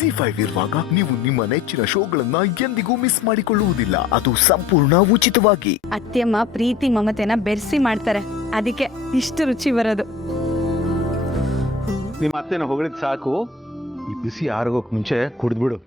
ZEE5 ಇರುವಾಗ ನೀವು ನಿಮ್ಮ ನೆಚ್ಚಿನ ಶೋಗಳನ್ನ ಎಂದಿಗೂ ಮಿಸ್ ಮಾಡಿಕೊಳ್ಳುವುದಿಲ್ಲ. ಅದು ಸಂಪೂರ್ಣ ಉಚಿತವಾಗಿ. ಅತ್ತೆಮ್ಮ ಪ್ರೀತಿ ಮಮತೆನ ಬೆರೆಸಿ ಮಾಡ್ತಾರೆ, ಅದಕ್ಕೆ ಇಷ್ಟು ರುಚಿ ಬರೋದು. ನಿಮ್ಮ ಅತ್ತೆನ ಹೊಗಳಿದ್ ಸಾಕು, ಈ ಬಿಸಿ ಆರೋಗೋಕ್ ಮುಂಚೆ ಕುಡಿದ್ಬಿಡು.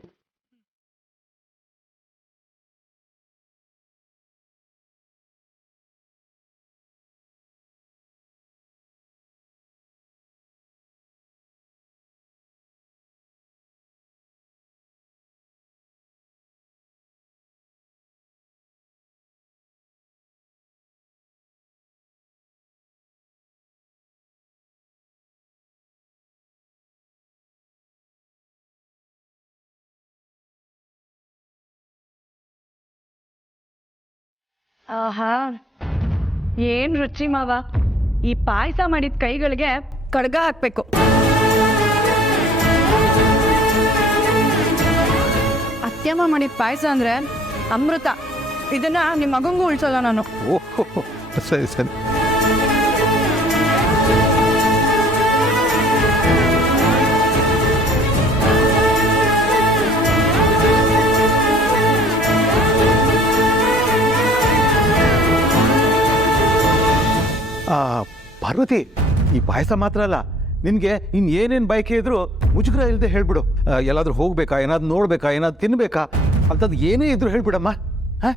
ಆಹಾ, ಏನ್ ರುಚಿ ಮಾವ. ಈ ಪಾಯಸ ಮಾಡಿದ ಕೈಗಳಿಗೆ ಕಡ್ಗ ಹಾಕ್ಬೇಕು. ಅತ್ಯಮ್ಮ ಮಾಡಿದ ಪಾಯಸ ಅಂದ್ರೆ ಅಮೃತ. ಇದನ್ನ ನಿಮ್ಮ ಮಗಂಗೂ ಉಳಿಸೋಲ್ಲ ನಾನು. ಓಹೋ, ಸರಿ ಸರಿ. ಪಾರ್ವತಿ, ಈ ಪಾಯಸ ಮಾತ್ರ ಅಲ್ಲ, ನಿನಗೆ ಇನ್ನೇನೇನು ಬಯಕೆ ಇದ್ರು ಮುಜುಗರ ಇಲ್ಲದೆ ಹೇಳ್ಬಿಡು. ಎಲ್ಲಾದ್ರೂ ಹೋಗ್ಬೇಕಾ, ಏನಾದ್ರು ನೋಡ್ಬೇಕಾ, ಏನಾದ್ರು ತಿನ್ಬೇಕಾ ಅಂಥದ್ದು ಏನೇ ಇದ್ರು ಹೇಳ್ಬಿಡಮ್ಮ. ಹಾಂ,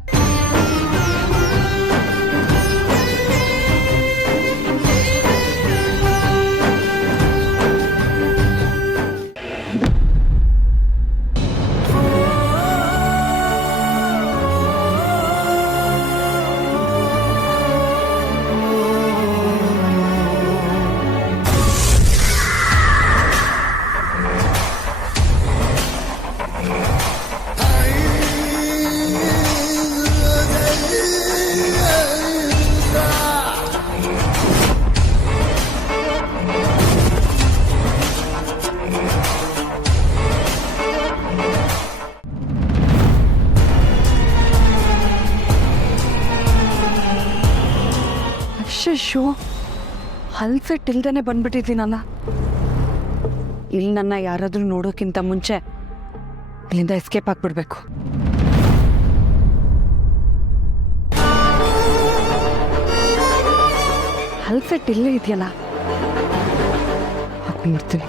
ಶೋ ಹಲ್ಸೆಟ್ ಇಲ್ದೇನೆ ಬಂದ್ಬಿಟ್ಟಿದ್ದೀನಲ್ಲ. ಇಲ್ಲಿ ನನ್ನ ಯಾರಾದ್ರೂ ನೋಡೋಕ್ಕಿಂತ ಮುಂಚೆ ಇಲ್ಲಿಂದ ಎಸ್ಕೇಪ್ ಆಗ್ಬಿಡ್ಬೇಕು. ಹಲ್ಸೆಟ್ ಇಲ್ಲೇ ಇದೆಯಲ್ಲ, ಹಾಕೊಂಡ್ಬಿಡ್ತೀನಿ.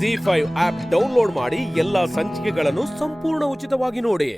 ZEE5 ಆಪ್ ಡೌನ್ಲೋಡ್ ಮಾಡಿ ಎಲ್ಲಾ ಸಂಚಿಕೆಗಳನ್ನು ಸಂಪೂರ್ಣ ಉಚಿತವಾಗಿ ನೋಡಿ.